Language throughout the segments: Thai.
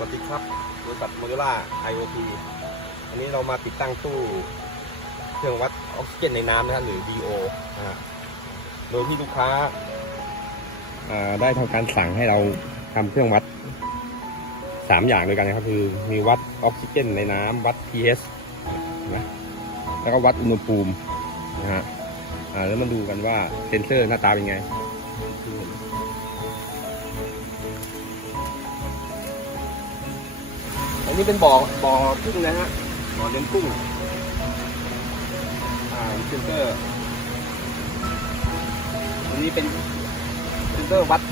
วัสดีครับบริษัทโมเดล่า IoT อันนี้เรามาติดตั้งตู้เครื่องวัดออกซิเจนในน้ำนะฮะหรือ DO นะฮะโดยที่ลูกค้าได้ทำการสั่งให้เราทำเครื่องวัดสามอย่างด้วยกันนะครับ คือมีวัดออกซิเจนในน้ำวัด pH นะแล้วก็วัดอุณหภูมินะฮะแล้วมาดูกันว่าเซนเซอร์หน้าตาเป็นไง อันนี้เป็นบ่อบ่อกุ้งนะฮะบ่อเลี้ยงกุ้งอ่าเซนเซอร์อันนี้เป็นเซนเซอร์วัด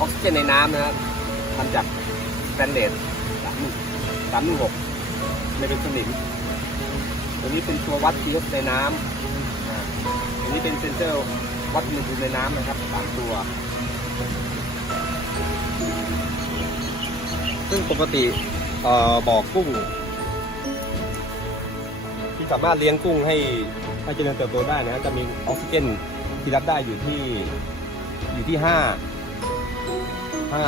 ออกซิเจนในน้ำนะฮะทำจากสแตนเลสสามสามหนึ่งหกไม่เป็นสนิมตัวนี้เป็นตัววัด pH ในน้ำอ่าอันนี้เป็นเซนเซอร์วัดอุณหภูมิในน้ำนะครับสามตัว ซึ่งปกติบ่อกุ้ง ที่สามารถเลี้ยงกุ้งให้ให้เจริญเติบโตได้นะจะมีออกซิเจนที่รับได้อยู่ที่อยู่ที่ห้าห้า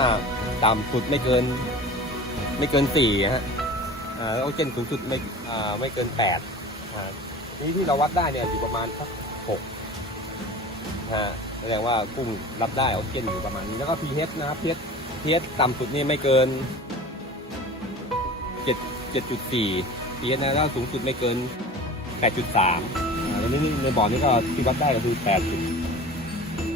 ต่ำสุดไม่เกิน ไม่เกินสี่ฮะออกซิเจนสูงสุดไม่ไม่เกินแปดนี่ที่เราวัดได้เนี่ยอยู่ประมาณสักหกฮะแสดงว่ากุ้งรับได้ออกซิเจนอยู่ประมาณนี้แล้วก็ pH นะครับ pH pH ต่ำสุดนี่ไม่เกิน 7.4 pH นะแล้วสูงสุดไม่เกิน 8.3อ่าแล้วนี่ในบ่อนี้ก็ที่วัดได้ก็คือ 8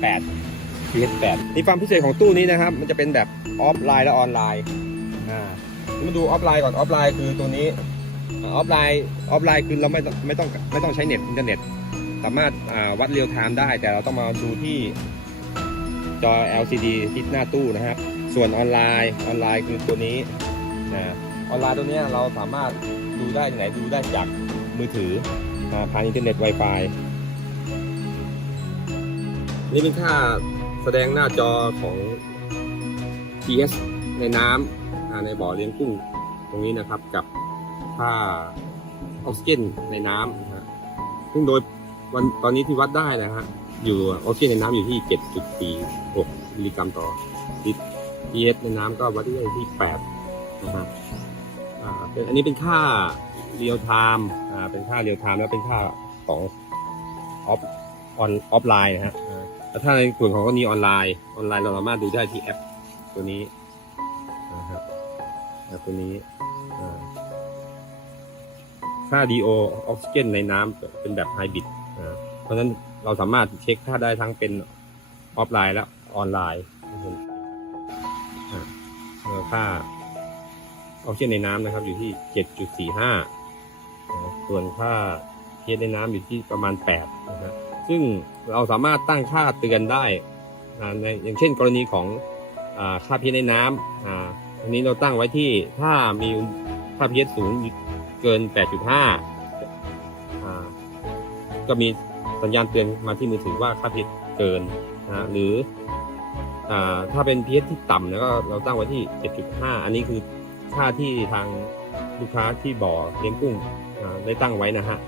8 pH 8นี่ความพิเศษของตู้นี้นะครับ มันจะเป็นแบบออฟไลน์และออนไลน์อ่ามาดูออฟไลน์ก่อนออฟไลน์คือตัวนี้ออฟไลน์ออฟไลน์คือเราไม่ต้องไม่ต้องไม่ต้องใช้เน็ตอินเทอร์เน็ต สามารถวัดเรียลไทม์ได้ แต่เราต้องมาดูที่จอ LCD ที่หน้าตู้นะครับ ส่วนออนไลน์ออนไลน์คือตัวนี้นะ ออนไลน์ตัวนี้เราสามารถดูได้ที่ไหนดูได้จากมือถือผ่านอินเทอร์เน็ต Wi-Fi นี่เป็นค่าแสดงหน้าจอของ PS ในน้ำในบ่อเลี้ยงกุ้งตรงนี้นะครับกับค่าออกซิเจนในน้ำนะฮะซึ่งโดยวันตอนนี้ที่วัดได้นะฮะอยู่ออกซิเจนในน้ำอยู่ที่ 7.46มิลลิกรัมต่อลิตร pH ในน้ำก็วัดได้ที่ 8 นะฮะ อ่าเป็นอันนี้เป็นค่าเรียลไทม์อ่าเป็นค่าเรียลไทม์แล้วเป็นค่าของออฟออนออฟไลน์นะฮะแล้วถ้าในส่วนของกรณีออนไลน์ออนไลน์เราสามารถดูได้ที่แอปตัวนี้นะครับแอปตัวนี้อ่าค่า DO ออกซิเจนในน้ำเป็นแบบไฮบริดเพราะฉะนั้นเราสามารถเช็คค่าได้ทั้งเป็นออฟไลน์และออนไลน์ค่า ออกซิเจนในน้ำนะครับ อยู่ที่7.45นะส่วนค่าเพียในน้ำอยู่ที่ประมาณ8นะฮะซึ่งเราสามารถตั้งค่าเตือนได้ในอย่างเช่นกรณีของอค่าเพียในน้ำอันนี้เราตั้งไว้ที่ถ้ามีค่าเพียสูงเกิน 8.5 ก็มีสัญญาณเตือนมาที่มือถือว่าค่าเพียเกินนะหรืออถ้าเป็น pH ที่ต่ำแล้วก็เราตั้งไว้ที่ 7.5 อันนี้คือ ค่าที่ทางลูกค้าที่บ่อเลี้ยงกุ้งได้ตั้งไว้นะฮะ